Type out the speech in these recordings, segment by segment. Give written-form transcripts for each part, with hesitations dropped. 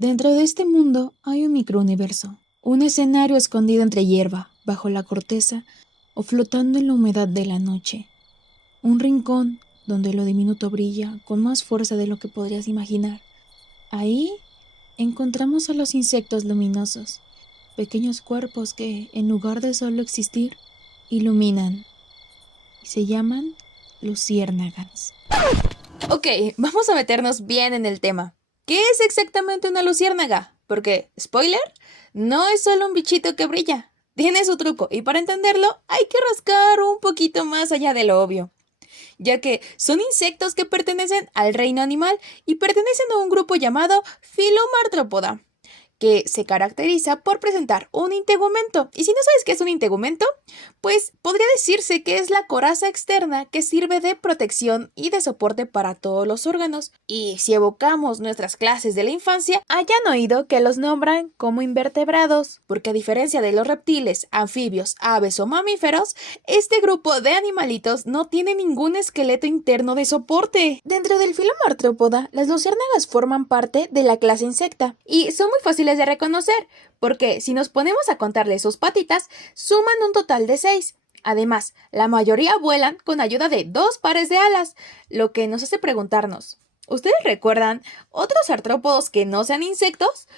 Dentro de este mundo hay un microuniverso, un escenario escondido entre hierba, bajo la corteza o flotando en la humedad de la noche. Un rincón donde lo diminuto brilla con más fuerza de lo que podrías imaginar. Ahí encontramos a los insectos luminosos, pequeños cuerpos que, en lugar de solo existir, iluminan y se llaman luciérnagas. Ok, vamos a meternos bien en el tema. ¿Qué es exactamente una luciérnaga? Porque, spoiler, no es solo un bichito que brilla. Tiene su truco y para entenderlo hay que rascar un poquito más allá de lo obvio, ya que son insectos que pertenecen al reino animal y pertenecen a un grupo llamado Filomartrópoda, que se caracteriza por presentar un integumento. Y si no sabes qué es un integumento, pues podría decirse que es la coraza externa que sirve de protección y de soporte para todos los órganos. Y si evocamos nuestras clases de la infancia, hayan oído que los nombran como invertebrados, porque a diferencia de los reptiles, anfibios, aves o mamíferos, este grupo de animalitos no tiene ningún esqueleto interno de soporte. Dentro del Filomartrópoda, las luciérnagas forman parte de la clase insecta y son muy fáciles de reconocer, porque si nos ponemos a contarle sus patitas, suman un total de 6. Además, la mayoría vuelan con ayuda de 2 pares de alas, lo que nos hace preguntarnos, ¿ustedes recuerdan otros artrópodos que no sean insectos?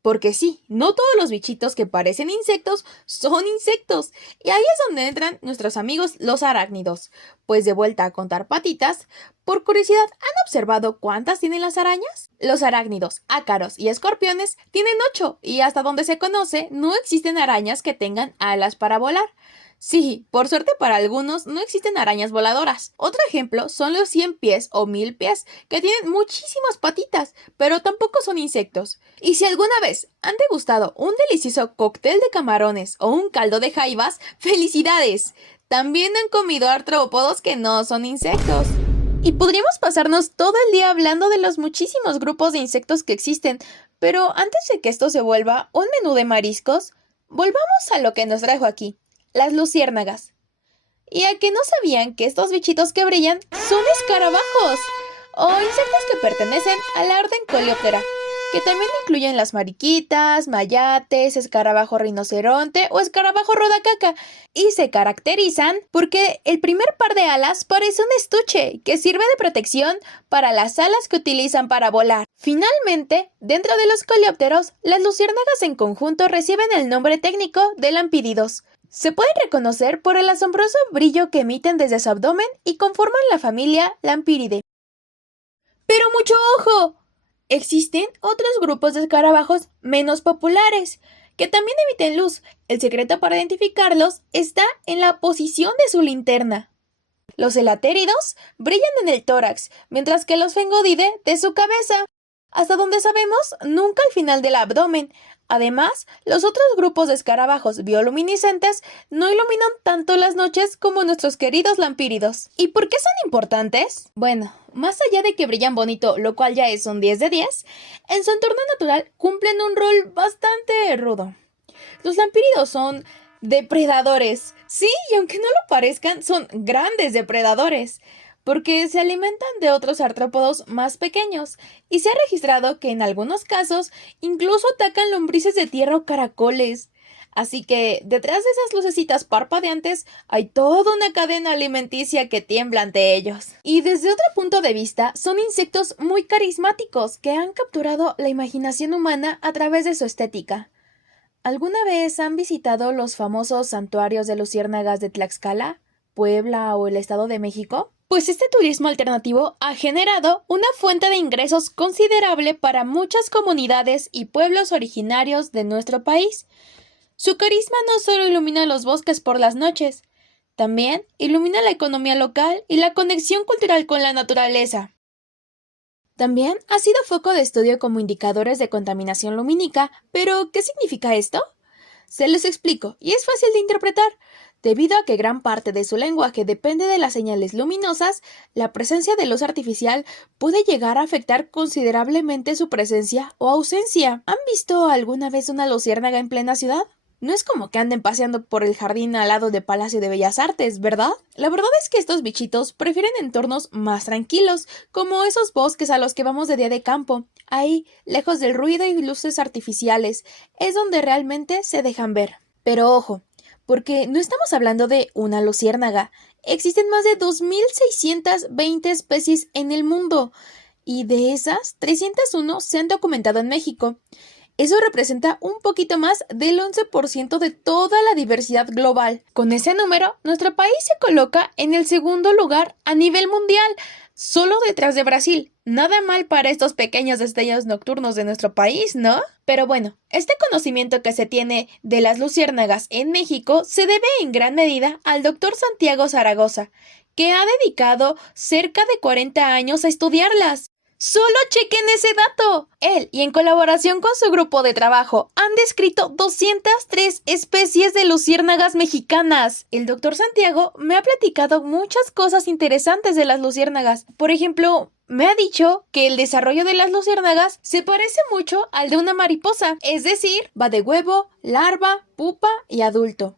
Porque sí, no todos los bichitos que parecen insectos son insectos. Y ahí es donde entran nuestros amigos los arácnidos. Pues de vuelta a contar patitas, por curiosidad, ¿han observado cuántas tienen las arañas? Los arácnidos, ácaros y escorpiones tienen 8 y hasta donde se conoce no existen arañas que tengan alas para volar. Sí, por suerte para algunos no existen arañas voladoras. Otro ejemplo son los 100 pies o 1000 pies, que tienen muchísimas patitas, pero tampoco son insectos. Y si alguna vez han degustado un delicioso cóctel de camarones o un caldo de jaivas, ¡felicidades! También han comido artrópodos que no son insectos. Y podríamos pasarnos todo el día hablando de los muchísimos grupos de insectos que existen, pero antes de que esto se vuelva un menú de mariscos, volvamos a lo que nos trajo aquí, las luciérnagas. ¿Y a que no sabían que estos bichitos que brillan son escarabajos o insectos que pertenecen a la orden Coleóptera, que también incluyen las mariquitas, mayates, escarabajo rinoceronte o escarabajo rodacaca, y se caracterizan porque el primer par de alas parece un estuche que sirve de protección para las alas que utilizan para volar. Finalmente, dentro de los coleópteros, las luciérnagas en conjunto reciben el nombre técnico de lampíridos. Se pueden reconocer por el asombroso brillo que emiten desde su abdomen y conforman la familia Lampyridae. ¡Pero mucho ojo! Existen otros grupos de escarabajos menos populares, que también emiten luz. El secreto para identificarlos está en la posición de su linterna. Los elatéridos brillan en el tórax, mientras que los fengodidae de su cabeza. Hasta donde sabemos, nunca al final del abdomen. Además, los otros grupos de escarabajos bioluminiscentes no iluminan tanto las noches como nuestros queridos lampíridos. ¿Y por qué son importantes? Bueno, más allá de que brillan bonito, lo cual ya es un 10 de 10, en su entorno natural cumplen un rol bastante rudo. Los lampíridos son depredadores. Sí, y aunque no lo parezcan, son grandes depredadores, porque se alimentan de otros artrópodos más pequeños, y se ha registrado que en algunos casos incluso atacan lombrices de tierra o caracoles. Así que detrás de esas lucecitas parpadeantes hay toda una cadena alimenticia que tiembla ante ellos. Y desde otro punto de vista, son insectos muy carismáticos que han capturado la imaginación humana a través de su estética. ¿Alguna vez han visitado los famosos santuarios de luciérnagas de Tlaxcala, Puebla o el Estado de México? Pues este turismo alternativo ha generado una fuente de ingresos considerable para muchas comunidades y pueblos originarios de nuestro país. Su carisma no solo ilumina los bosques por las noches, también ilumina la economía local y la conexión cultural con la naturaleza. También ha sido foco de estudio como indicadores de contaminación lumínica, pero ¿qué significa esto? Se los explico, y es fácil de interpretar. Debido a que gran parte de su lenguaje depende de las señales luminosas, la presencia de luz artificial puede llegar a afectar considerablemente su presencia o ausencia. ¿Han visto alguna vez una luciérnaga en plena ciudad? No es como que anden paseando por el jardín al lado de Palacio de Bellas Artes, ¿verdad? La verdad es que estos bichitos prefieren entornos más tranquilos, como esos bosques a los que vamos de día de campo. Ahí, lejos del ruido y luces artificiales, es donde realmente se dejan ver. Pero ojo, porque no estamos hablando de una luciérnaga. Existen más de 2.620 especies en el mundo, y de esas, 301 se han documentado en México. Eso representa un poquito más del 11% de toda la diversidad global. Con ese número, nuestro país se coloca en el segundo lugar a nivel mundial, solo detrás de Brasil. Nada mal para estos pequeños destellos nocturnos de nuestro país, ¿no? Pero bueno, este conocimiento que se tiene de las luciérnagas en México se debe en gran medida al doctor Santiago Zaragoza, que ha dedicado cerca de 40 años a estudiarlas. ¡Solo chequen ese dato! Él, y en colaboración con su grupo de trabajo, han descrito 203 especies de luciérnagas mexicanas. El doctor Santiago me ha platicado muchas cosas interesantes de las luciérnagas. Por ejemplo, me ha dicho que el desarrollo de las luciérnagas se parece mucho al de una mariposa, es decir, va de huevo, larva, pupa y adulto.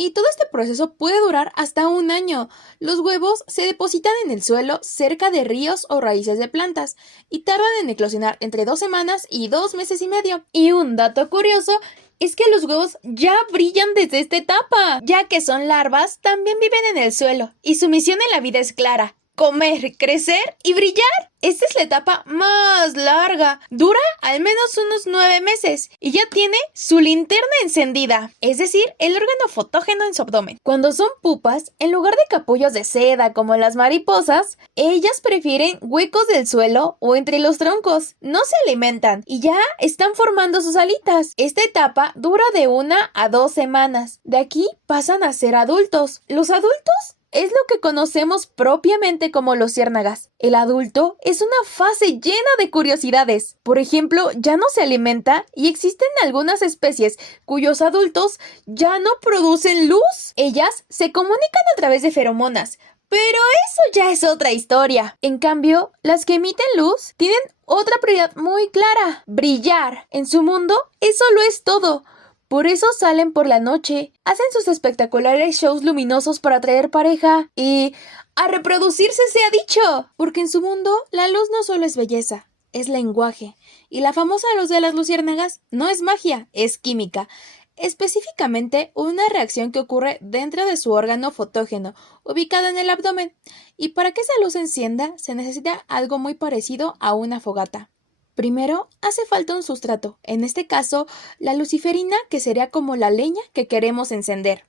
Y todo este proceso puede durar hasta un año. Los huevos se depositan en el suelo cerca de ríos o raíces de plantas y tardan en eclosionar entre 2 semanas y 2 meses y medio. Y un dato curioso es que los huevos ya brillan desde esta etapa. Ya que son larvas, también viven en el suelo y su misión en la vida es clara: comer, crecer y brillar. Esta es la etapa más larga. Dura al menos unos 9 meses y ya tiene su linterna encendida, es decir, el órgano fotógeno en su abdomen. Cuando son pupas, en lugar de capullos de seda como las mariposas, ellas prefieren huecos del suelo o entre los troncos. No se alimentan y ya están formando sus alitas. Esta etapa dura de 1 a 2 semanas. De aquí pasan a ser adultos. Los adultos es lo que conocemos propiamente como luciérnagas. El adulto es una fase llena de curiosidades. Por ejemplo, ya no se alimenta y existen algunas especies cuyos adultos ya no producen luz. Ellas se comunican a través de feromonas, pero eso ya es otra historia. En cambio, las que emiten luz tienen otra prioridad muy clara: brillar. En su mundo, eso lo es todo. Por eso salen por la noche, hacen sus espectaculares shows luminosos para atraer pareja y a reproducirse se ha dicho. Porque en su mundo la luz no solo es belleza, es lenguaje. Y la famosa luz de las luciérnagas no es magia, es química. Específicamente una reacción que ocurre dentro de su órgano fotógeno, ubicado en el abdomen. Y para que esa luz se encienda se necesita algo muy parecido a una fogata. Primero, hace falta un sustrato, en este caso, la luciferina, que sería como la leña que queremos encender.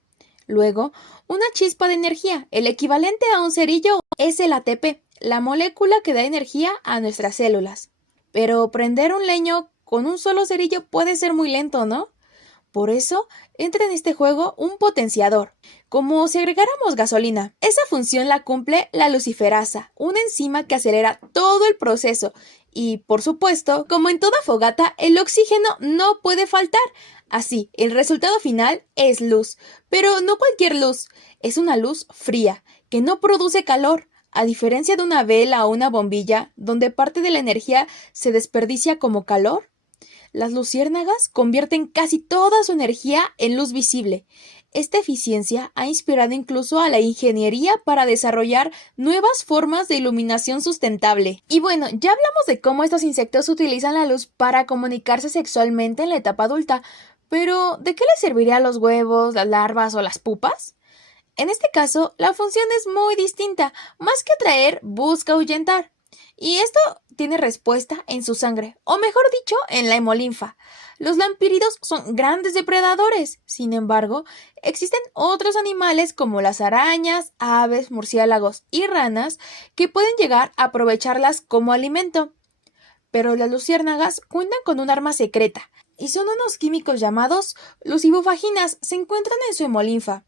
Luego, una chispa de energía, el equivalente a un cerillo, es el ATP, la molécula que da energía a nuestras células. Pero prender un leño con un solo cerillo puede ser muy lento, ¿no? Por eso, entra en este juego un potenciador, como si agregáramos gasolina. Esa función la cumple la luciferasa, una enzima que acelera todo el proceso. Y, por supuesto, como en toda fogata, el oxígeno no puede faltar. Así, el resultado final es luz. Pero no cualquier luz, es una luz fría, que no produce calor. A diferencia de una vela o una bombilla, donde parte de la energía se desperdicia como calor, las luciérnagas convierten casi toda su energía en luz visible. Esta eficiencia ha inspirado incluso a la ingeniería para desarrollar nuevas formas de iluminación sustentable. Y bueno, ya hablamos de cómo estos insectos utilizan la luz para comunicarse sexualmente en la etapa adulta, pero ¿de qué les serviría los huevos, las larvas o las pupas? En este caso, la función es muy distinta. Más que atraer, busca ahuyentar. Y esto tiene respuesta en su sangre, o mejor dicho, en la hemolinfa. Los lampíridos son grandes depredadores. Sin embargo, existen otros animales como las arañas, aves, murciélagos y ranas que pueden llegar a aprovecharlas como alimento. Pero las luciérnagas cuentan con un arma secreta, y son unos químicos llamados lucibufaginas. Se encuentran en su hemolinfa,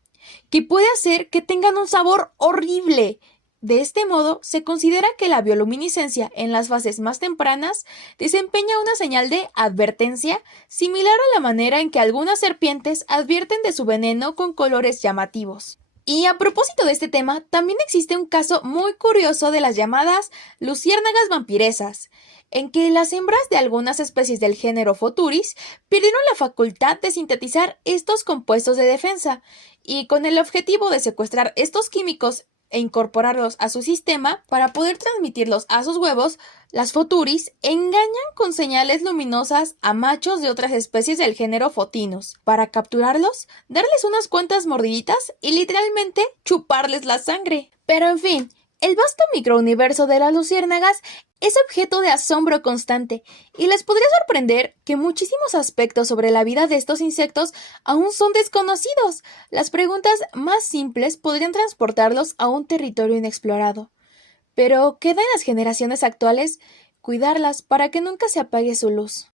que puede hacer que tengan un sabor horrible. De este modo, se considera que la bioluminiscencia en las fases más tempranas desempeña una señal de advertencia similar a la manera en que algunas serpientes advierten de su veneno con colores llamativos. Y a propósito de este tema, también existe un caso muy curioso de las llamadas luciérnagas vampiresas, en que las hembras de algunas especies del género Photuris perdieron la facultad de sintetizar estos compuestos de defensa, y con el objetivo de secuestrar estos químicos e incorporarlos a su sistema para poder transmitirlos a sus huevos, las Photuris engañan con señales luminosas a machos de otras especies del género Photinus para capturarlos, darles unas cuantas mordiditas y literalmente chuparles la sangre. Pero en fin, el vasto microuniverso de las luciérnagas es objeto de asombro constante, y les podría sorprender que muchísimos aspectos sobre la vida de estos insectos aún son desconocidos. Las preguntas más simples podrían transportarlos a un territorio inexplorado. Pero queda en las generaciones actuales cuidarlas para que nunca se apague su luz.